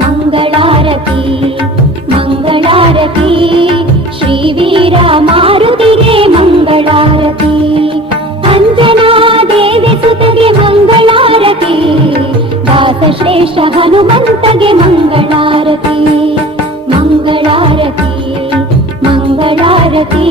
ಮಂಗಳಾರತಿ ಮಂಗಳಾರತಿ ಶ್ರೀ ವೀರ ಮಾರುತಿಗೆ ಮಂಗಳಾರತಿ ಅಂಜನಾ ದೇವಿ ಸುತಗೆ ಮಂಗಳಾರತಿ ದಾಸಶ್ರೇಷ್ಠ ಹನುಮಂತಗೆ ಮಂಗಳಾರತಿ ಮಂಗಳಾರತಿ ಮಂಗಳಾರತಿ